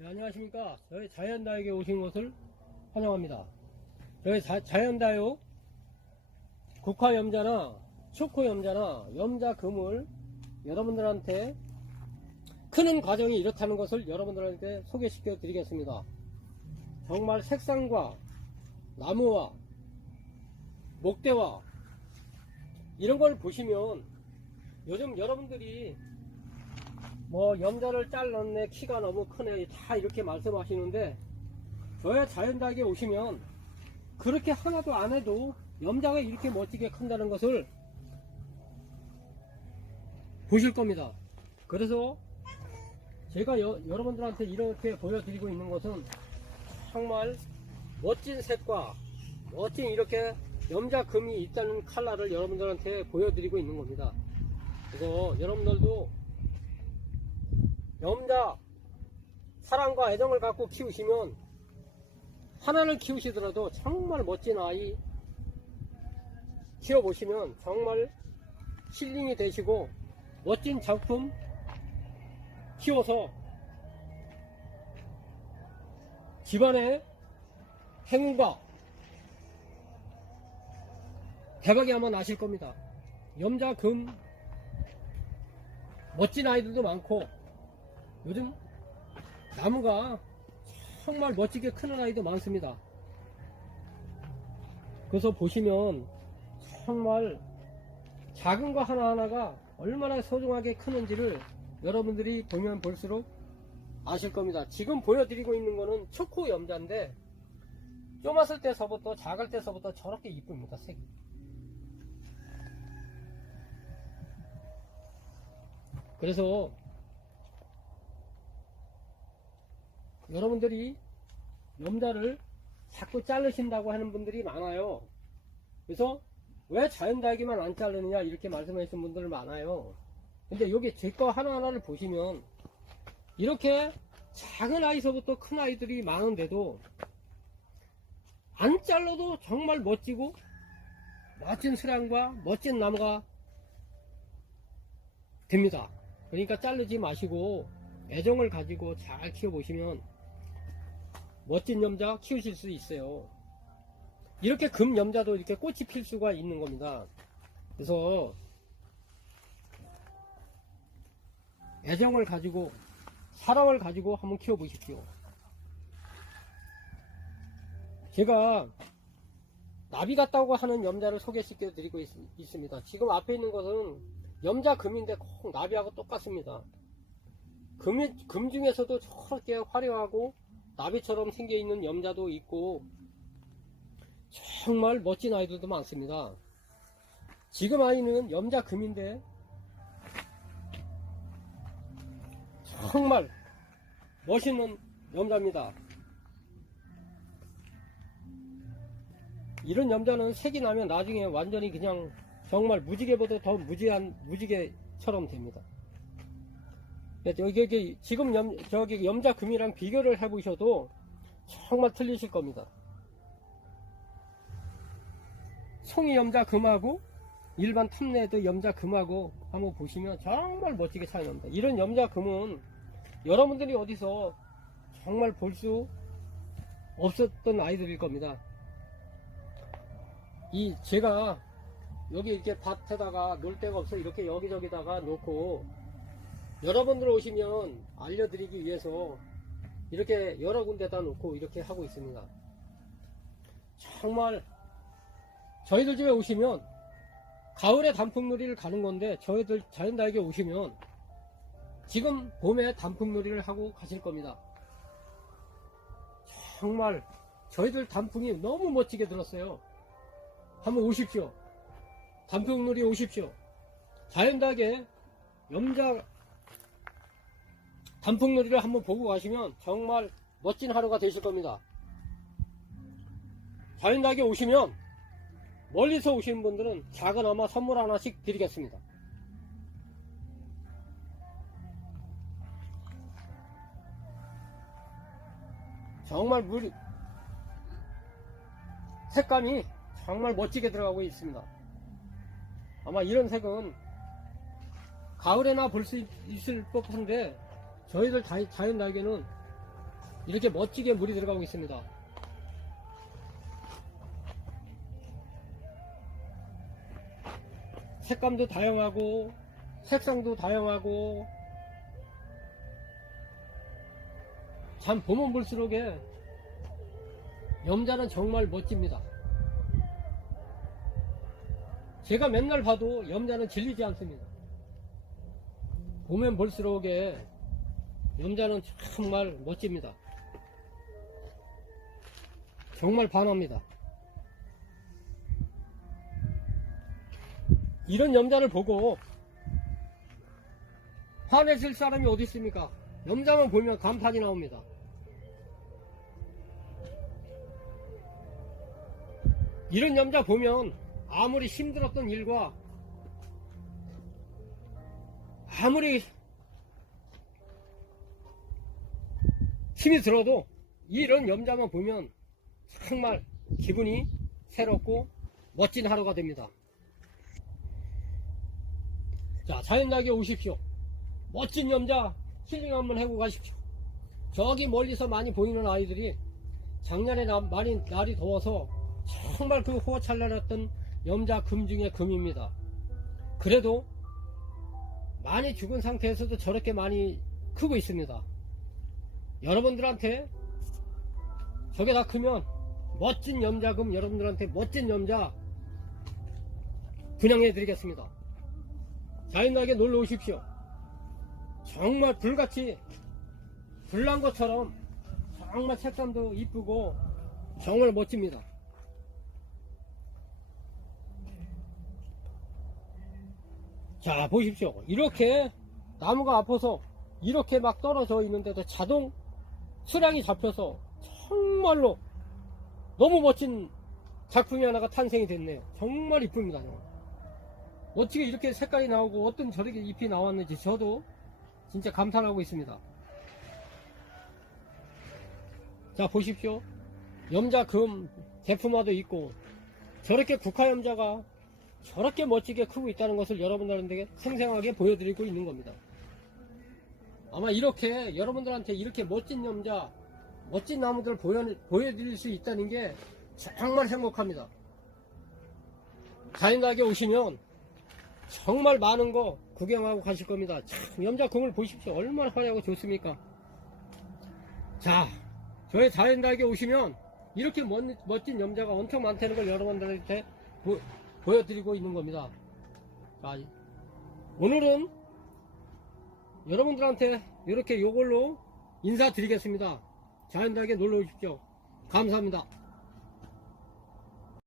네, 안녕하십니까. 저희 자연다육에 오신 것을 환영합니다. 저희 자, 자연다육 국화염자나 초코염자나 염자금을 여러분들한테 크는 과정이 이렇다는 것을 여러분들한테 소개시켜 드리겠습니다. 정말 색상과 나무와 목대와 이런 걸 보시면 요즘 여러분들이 뭐 염자를 잘랐네 키가 너무 크네 다 이렇게 말씀하시는데 저야 자연다육에 오시면 그렇게 하나도 안 해도 염자가 이렇게 멋지게 큰다는 것을 보실 겁니다. 그래서 제가 여, 여러분들한테 이렇게 보여드리고 있는 것은 정말 멋진 색과 멋진 이렇게 염자금이 있다는 칼라를 여러분들한테 보여드리고 있는 겁니다. 그래서 여러분들도 염자 사랑과 애정을 갖고 키우시면 하나를 키우시더라도 정말 멋진 아이 키워보시면 정말 힐링이 되시고 멋진 작품 키워서 집안의 행운과 대박이 한번 나실 겁니다. 염자, 금, 멋진 아이들도 많고 요즘 나무가 정말 멋지게 크는 아이도 많습니다. 그래서 보시면 정말 작은 거 하나하나가 얼마나 소중하게 크는지를 여러분들이 보면 볼수록 아실 겁니다. 지금 보여드리고 있는 거는 초코 염자인데 쪼았을 때서부터 작을 때서부터 저렇게 이쁩니다. 색이. 그래서 여러분들이 염자를 자꾸 자르신다고 하는 분들이 많아요. 그래서 왜 자연다육이만 안 자르느냐 이렇게 말씀하시는 분들 많아요. 근데 여기 제 거 하나하나를 보시면 이렇게 작은 아이서부터 큰 아이들이 많은데도 안 잘라도 정말 멋지고 멋진 수량과 멋진 나무가 됩니다. 그러니까 자르지 마시고 애정을 가지고 잘 키워보시면 멋진 염자 키우실 수 있어요. 이렇게 금 염자도 이렇게 꽃이 필 수가 있는 겁니다. 그래서 애정을 가지고 사랑을 가지고 한번 키워보십시오. 제가 나비 같다고 하는 염자를 소개시켜 드리고 있, 습니다 지금 앞에 있는 것은 염자 금인데 꼭 나비하고 똑같습니다. 금, 금 중에서도 저렇게 화려하고 나비처럼 생겨 있는 염자도 있고 정말 멋진 아이들도 많습니다. 지금 아이는 염자 금인데 정말 멋있는 염자입니다. 이런 염자는 색이 나면 나중에 완전히 그냥 정말 무지개보다 더 무지한 무지개처럼 됩니다. 여기, 여기 지금 염, 저기 염자 금이랑 비교를 해보셔도 정말 틀리실 겁니다. 송이 염자 금하고 일반 탐내도 염자 금하고 한번 보시면 정말 멋지게 차이 납니다. 이런 염자 금은 여러분들이 어디서 정말 볼 수 없었던 아이들일 겁니다. 이 제가 여기 이렇게 밭에다가 놀 데가 없어 이렇게 여기저기다가 놓고 여러분들 오시면 알려드리기 위해서 이렇게 여러 군데다 놓고 이렇게 하고 있습니다. 정말 저희들 집에 오시면 가을에 단풍놀이를 가는 건데 저희들 자연다육에 오시면 지금 봄에 단풍놀이를 하고 가실 겁니다. 정말 저희들 단풍이 너무 멋지게 들었어요. 한번 오십시오. 단풍놀이 오십시오. 자연다육에 염자 단풍놀이를 한번 보고 가시면 정말 멋진 하루가 되실 겁니다. 자연다육에 오시면 멀리서 오시는 분들은 작은 아마 선물 하나씩 드리겠습니다. 정말 물 색감이 정말 멋지게 들어가고 있습니다. 아마 이런 색은 가을에나 볼 수 있을 법한데 저희들 자- 자연다육에는 이렇게 멋지게 물이 들어가고 있습니다. 색감도 다양하고 색상도 다양하고 참 보면 볼수록에 염자는 정말 멋집니다. 제가 맨날 봐도 염자는 질리지 않습니다. 보면 볼수록에 염자는 정말 멋집니다. 정말 반합니다. 이런 염자를 보고 화내실 사람이 어디 있습니까? 염자만 보면 감탄이 나옵니다. 이런 염자 보면 아무리 힘들었던 일과 아무리 힘이 들어도 이런 염자만 보면 정말 기분이 새롭고 멋진 하루가 됩니다. 자, 자연나게 오십시오. 멋진 염자 힐링 한번 하고 가십시오. 저기 멀리서 많이 보이는 아이들이 작년에 나- 많이 날이 더워서 정말 그 호찬란했던 염자 금 중에 금입니다. 그래도 많이 죽은 상태에서도 저렇게 많이 크고 있습니다. 여러분들한테 저게 다 크면 멋진 염자금 여러분들한테 멋진 염자 분양해 드리겠습니다. 자연나게 놀러 오십시오. 정말 불같이 불난 것처럼 정말 색감도 이쁘고 정말 멋집니다. 자 보십시오. 이렇게 나무가 아파서 이렇게 막 떨어져 있는데도 자동 수량이 잡혀서 정말로 너무 멋진 작품이 하나가 탄생이 됐네요. 정말 이쁩니다. 어떻게 이렇게 색깔이 나오고 어떤 저렇게 잎이 나왔는지 저도 진짜 감탄하고 있습니다. 자 보십시오. 염자금 대품화도 있고 저렇게 국화염자가 저렇게 멋지게 크고 있다는 것을 여러분들한테 생생하게 보여드리고 있는 겁니다. 아마 이렇게 여러분들한테 이렇게 멋진 염자, 멋진 나무들을 보여, 보여드릴 수 있다는 게 정말 행복합니다. 자연가게 오시면 정말 많은 거 구경하고 가실 겁니다. 참, 염자금을 보십시오. 얼마나 화려하고 좋습니까? 자, 저희 자연가게 오시면 이렇게 멋, 멋진 염자가 엄청 많다는 걸 여러분들한테 보, 보여드리고 있는 겁니다. 자, 오늘은 여러분들한테 이렇게 요걸로 인사드리겠습니다. 자연다하게 놀러 오십시오. 감사합니다.